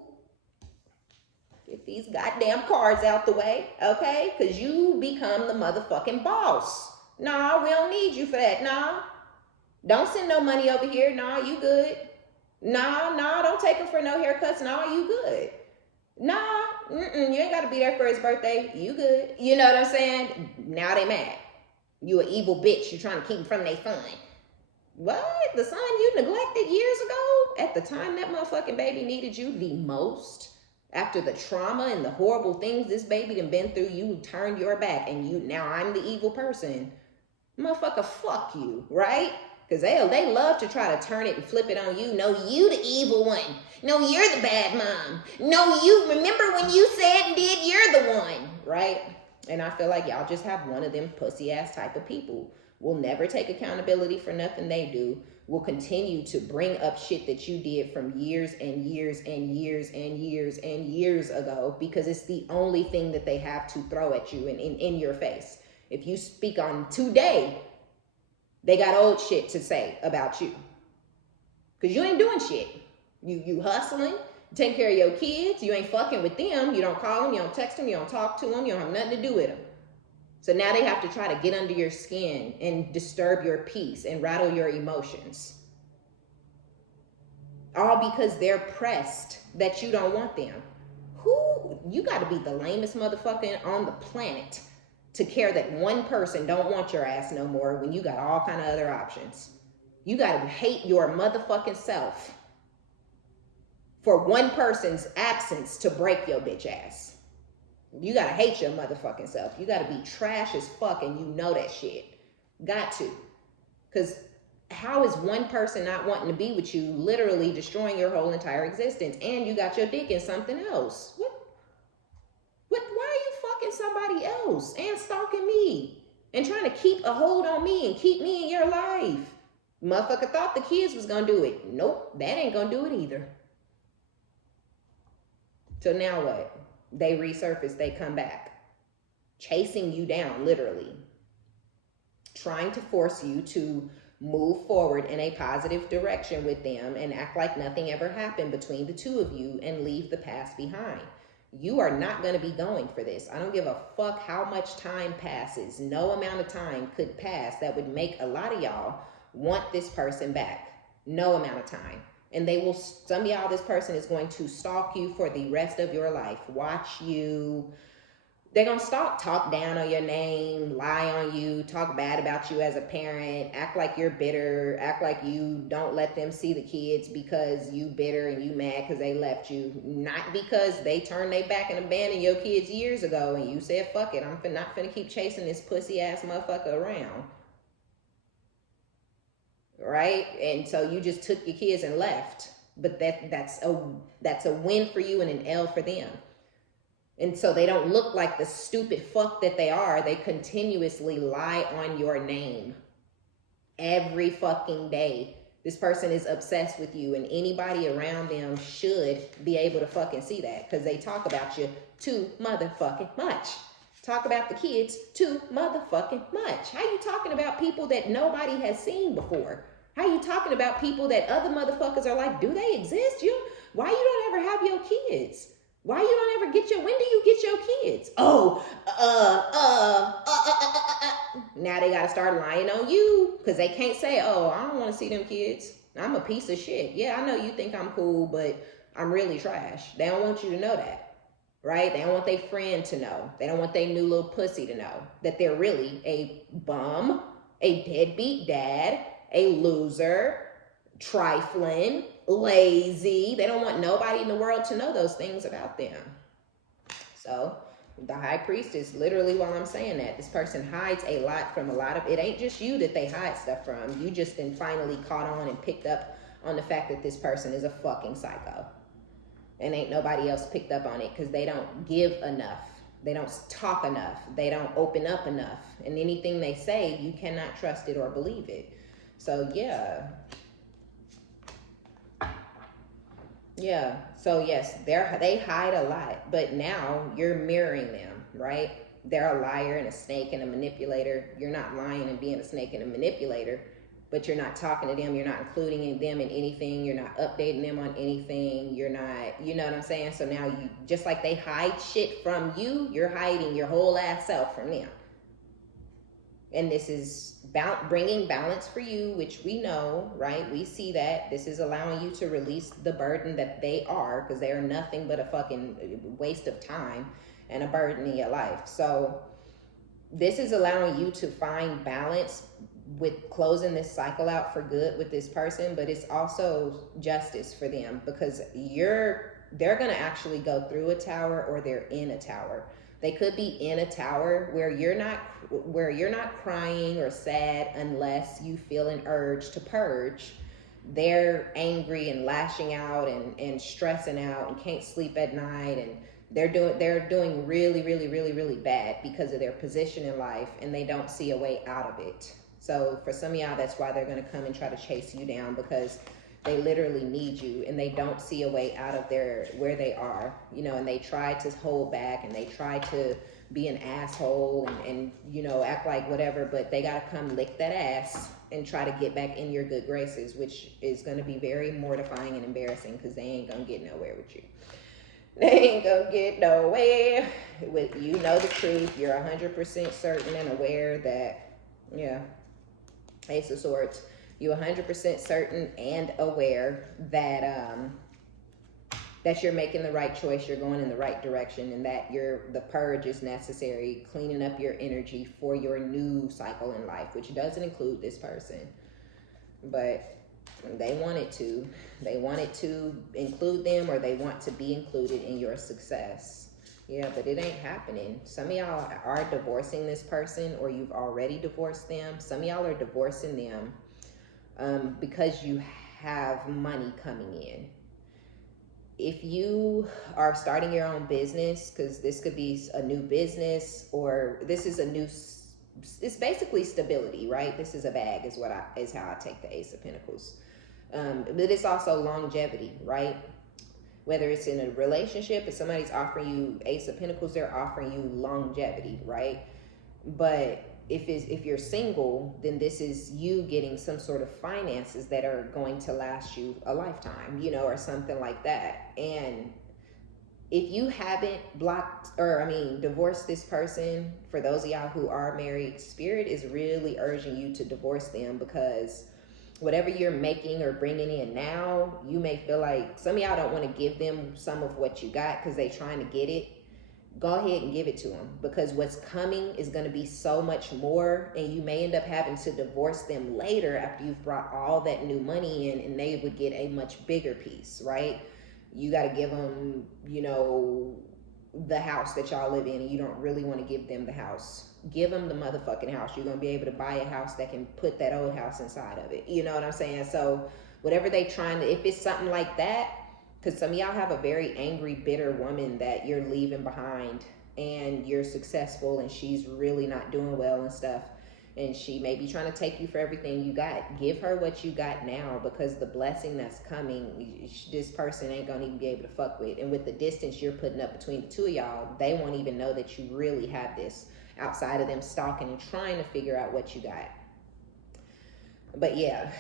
get these goddamn cards out the way, okay? Because you become the motherfucking boss. Nah, we don't need you for that, nah. Don't send no money over here, nah, you good. Nah, don't take him for no haircuts. Nah, you good. Nah, you ain't got to be there for his birthday. You good. You know what I'm saying? Now they mad. You an evil bitch. You trying to keep them from their son. What? The son you neglected years ago? At the time that motherfucking baby needed you the most? After the trauma and the horrible things this baby done been through, you turned your back and you now I'm the evil person. Motherfucker, fuck you, right? Because they love to try to turn it and flip it on you. No, you the evil one. No, you're the bad mom. No, you remember when you said and did, you're the one, right? And I feel like y'all just have one of them pussy ass type of people. Will never take accountability for nothing they do. Will continue to bring up shit that you did from years and years and years and years and years ago because it's the only thing that they have to throw at you and in your face. If you speak on today, they got old shit to say about you. Because you ain't doing shit. You hustling, taking care of your kids, you ain't fucking with them, you don't call them, you don't text them, you don't talk to them, you don't have nothing to do with them. So now they have to try to get under your skin and disturb your peace and rattle your emotions. All because they're pressed that you don't want them. You gotta be the lamest motherfucker on the planet to care that one person don't want your ass no more when you got all kind of other options. You gotta hate your motherfucking self for one person's absence to break your bitch ass. You gotta hate your motherfucking self. You gotta be trash as fuck and you know that shit. Got to. Because how is one person not wanting to be with you literally destroying your whole entire existence? And you got your dick in something else. Why are you fucking somebody else and stalking me? And trying to keep a hold on me and keep me in your life? Motherfucker thought the kids was gonna do it. Nope, that ain't gonna do it either. So now what? They resurface, they come back. Chasing you down, literally. Trying to force you to move forward in a positive direction with them and act like nothing ever happened between the two of you and leave the past behind. You are not going to be going for this. I don't give a fuck how much time passes. No amount of time could pass that would make a lot of y'all want this person back. No amount of time. And they will, some of y'all, this person is going to stalk you for the rest of your life. Watch you. They're going to talk down on your name, lie on you, talk bad about you as a parent, act like you're bitter, act like you don't let them see the kids because you bitter and you mad because they left you. Not because they turned their back and abandoned your kids years ago and you said, fuck it, I'm not finna keep chasing this pussy ass motherfucker around. Right? And so you just took your kids and left. But that's a win for you and an L for them. And so they don't look like the stupid fuck that they are. They continuously lie on your name. Every fucking day. This person is obsessed with you and anybody around them should be able to fucking see that because they talk about you too motherfucking much. Talk about the kids too motherfucking much. How you talking about people that nobody has seen before? How you talking about people that other motherfuckers are like, do they exist? Why you don't ever have your kids? Why you don't ever get when do you get your kids? Now they gotta start lying on you because they can't say, oh, I don't want to see them kids. I'm a piece of shit. Yeah, I know you think I'm cool, but I'm really trash. They don't want you to know that, right? They don't want their friend to know. They don't want their new little pussy to know that they're really a bum, a deadbeat dad, a loser, trifling, lazy. They don't want nobody in the world to know those things about them. So the high priestess, literally while I'm saying that, this person hides a lot from a lot of, it ain't just you that they hide stuff from. You just then finally caught on and picked up on the fact that this person is a fucking psycho. And ain't nobody else picked up on it because they don't give enough. They don't talk enough. They don't open up enough. And anything they say, you cannot trust it or believe it. So yeah. Yeah, so yes, they hide a lot, but now you're mirroring them, right? They're a liar and a snake and a manipulator. You're not lying and being a snake and a manipulator, but you're not talking to them. You're not including them in anything. You're not updating them on anything. You're not, you know what I'm saying? So now you, just like they hide shit from you, you're hiding your whole ass self from them. And this is bringing balance for you, which we know, right? We see that. This is allowing you to release the burden that they are, because they are nothing but a fucking waste of time and a burden in your life. So this is allowing you to find balance with closing this cycle out for good with this person, but it's also justice for them, because they're going to actually go through a tower, or they're in a tower. They could be in a tower where you're not crying or sad unless you feel an urge to purge. They're angry and lashing out and stressing out and can't sleep at night, and they're doing really, really, really, really bad because of their position in life, and they don't see a way out of it. So for some of y'all, that's why they're going to come and try to chase you down, because they literally need you, and they don't see a way out of where they are, you know, and they try to hold back, and they try to be an asshole and you know, act like whatever, but they got to come lick that ass and try to get back in your good graces, which is going to be very mortifying and embarrassing, because they ain't going to get nowhere with you. They ain't gonna get nowhere with you. Know the truth. You're 100% certain and aware that, yeah, Ace of Swords. You're 100% certain and aware that that you're making the right choice. You're going in the right direction, and that the purge is necessary, cleaning up your energy for your new cycle in life, which doesn't include this person, but they wanted to. They wanted to include them, or they want to be included in your success. Yeah, but it ain't happening. Some of y'all are divorcing this person, or you've already divorced them. Some of y'all are divorcing them because you have money coming in. If you are starting your own business, because this could be a new business, or this is it's basically stability, right? This is a bag, is how I take the Ace of Pentacles. But it's also longevity, right? Whether it's in a relationship, if somebody's offering you Ace of Pentacles, they're offering you longevity, right? But if you're single, then this is you getting some sort of finances that are going to last you a lifetime, you know, or something like that. And if you haven't divorced this person, for those of y'all who are married, Spirit is really urging you to divorce them, because whatever you're making or bringing in now, you may feel like some of y'all don't want to give them some of what you got because they're trying to get it. Go ahead and give it to them, because what's coming is going to be so much more, and you may end up having to divorce them later after you've brought all that new money in, and they would get a much bigger piece, right? You got to give them, you know, the house that y'all live in, and you don't really want to give them the house. Give them the motherfucking house. You're going to be able to buy a house that can put that old house inside of it. You know what I'm saying? So whatever they trying to, if it's something like that, because some of y'all have a very angry, bitter woman that you're leaving behind, and you're successful and she's really not doing well and stuff, and she may be trying to take you for everything you got. Give her what you got now, because the blessing that's coming, this person ain't gonna even be able to fuck with. And with the distance you're putting up between the two of y'all, they won't even know that you really have this, outside of them stalking and trying to figure out what you got. But yeah,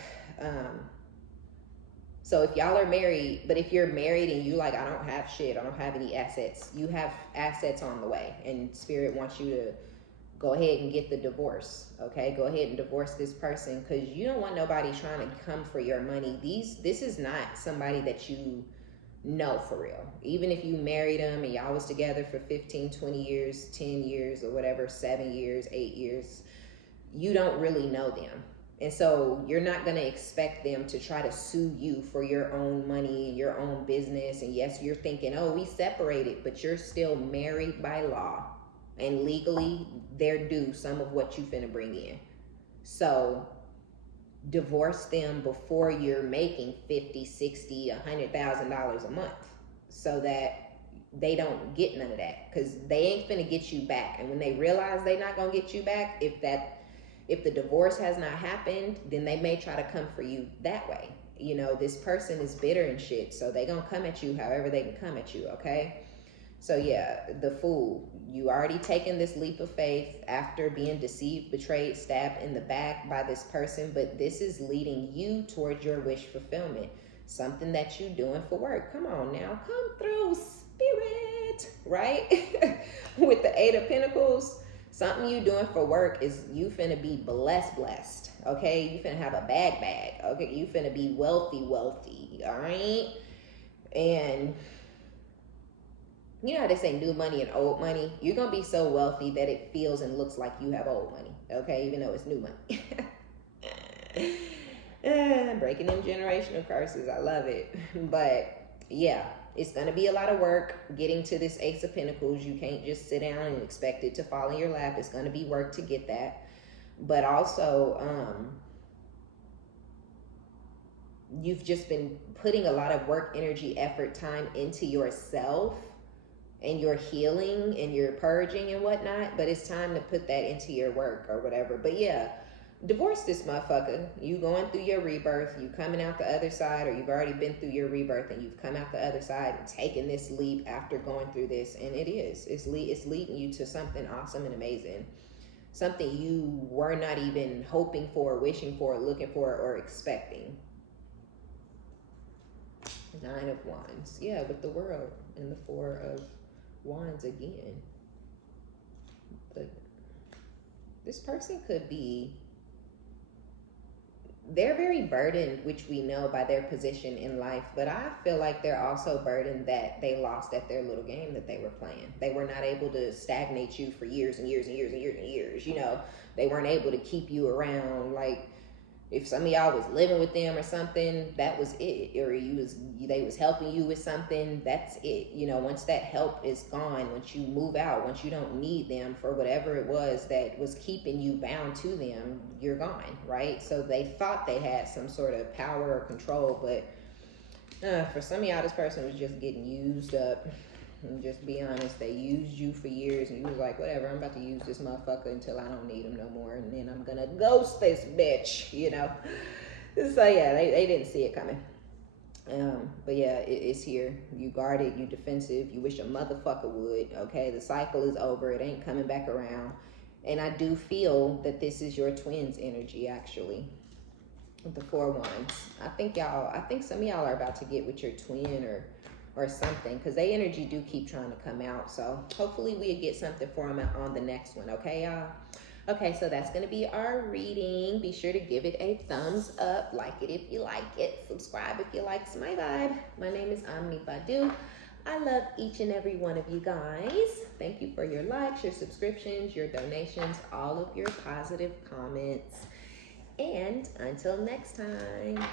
so if y'all are married, but if you're married and you like, I don't have shit, I don't have any assets, you have assets on the way, and Spirit wants you to go ahead and get the divorce, okay? Go ahead and divorce this person, because you don't want nobody trying to come for your money. This is not somebody that you know for real. Even if you married them and y'all was together for 15, 20 years, 10 years, or whatever, 7 years, 8 years, you don't really know them. And so you're not going to expect them to try to sue you for your own money and your own business. And yes, you're thinking, oh, we separated, but you're still married by law. And legally, they're due some of what you finna bring in. So divorce them before you're making $50, $60, $100,000 a month, so that they don't get none of that, because they ain't finna get you back. And when they realize they're not gonna get you back, if the divorce has not happened, then they may try to come for you that way. You know, this person is bitter and shit, so they gonna come at you however they can come at you, okay? So yeah, the Fool, you already taken this leap of faith after being deceived, betrayed, stabbed in the back by this person, but this is leading you towards your wish fulfillment, something that you're doing for work. Come on now, come through, Spirit, right? With the Eight of Pentacles, Something you doing for work is you finna be blessed. Okay, you finna have a bag. Okay, you finna be wealthy. All right, and you know how they say new money and old money? You're gonna be so wealthy that it feels and looks like you have old money. Okay, even though it's new money. Breaking them generational curses. I love it. But yeah, it's going to be a lot of work getting to this Ace of Pentacles. You can't just sit down and expect it to fall in your lap. It's going to be work to get that. But also, you've just been putting a lot of work, energy, effort, time into yourself and your healing and your purging and whatnot. But it's time to put that into your work or whatever. But yeah, divorce this motherfucker. You going through your rebirth, you coming out the other side, or you've already been through your rebirth and you've come out the other side and taken this leap after going through this. And it's leading you to something awesome and amazing, something you were not even hoping for, wishing for, looking for, or expecting. Nine of Wands. Yeah, with the World and the Four of Wands again. But this person could be, they're very burdened, which we know by their position in life, but I feel like they're also burdened that they lost at their little game that they were playing. They were not able to stagnate you for years and years. You know, they weren't able to keep you around. Like, if some of y'all was living with them or something, that was it. Or they was helping you with something, that's it. You know, once that help is gone, once you move out, once you don't need them for whatever it was that was keeping you bound to them, you're gone, right? So they thought they had some sort of power or control, but for some of y'all, this person was just getting used up. And just be honest, they used you for years and you was like, whatever, I'm about to use this motherfucker until I don't need him no more, and then I'm gonna ghost this bitch, you know. So yeah, they didn't see it coming. But yeah, it's here. You guarded, you defensive, you wish a motherfucker would. Okay, the cycle is over, it ain't coming back around. And I do feel that this is your twins energy, actually, with the Four Wands. I think some of y'all are about to get with your twin or something, because they energy do keep trying to come out. So hopefully we'll get something for them on the next one. Okay, y'all? Okay, so that's going to be our reading. Be sure to give it a thumbs up. Like it if you like it. Subscribe if you like my vibe. My name is OmniBadu. I love each and every one of you guys. Thank you for your likes, your subscriptions, your donations, all of your positive comments. And until next time.